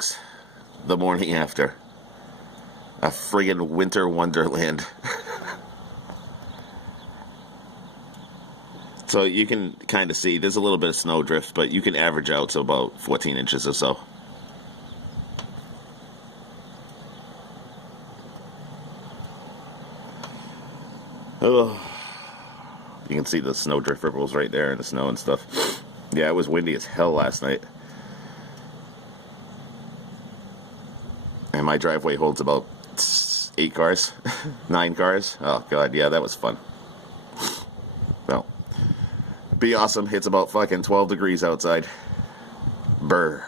folks. The morning after. A friggin' winter wonderland. So you can kind of see, there's a little bit of snow drift, but you can average out to about 14 inches or so. Oh, you can see the snow drift ripples right there in the snow and stuff. Yeah, it was windy as hell last night. And my driveway holds about 8 cars, 9 cars. Oh, God, yeah, that was fun. Well, be awesome. It's about fucking 12 degrees outside. Brr.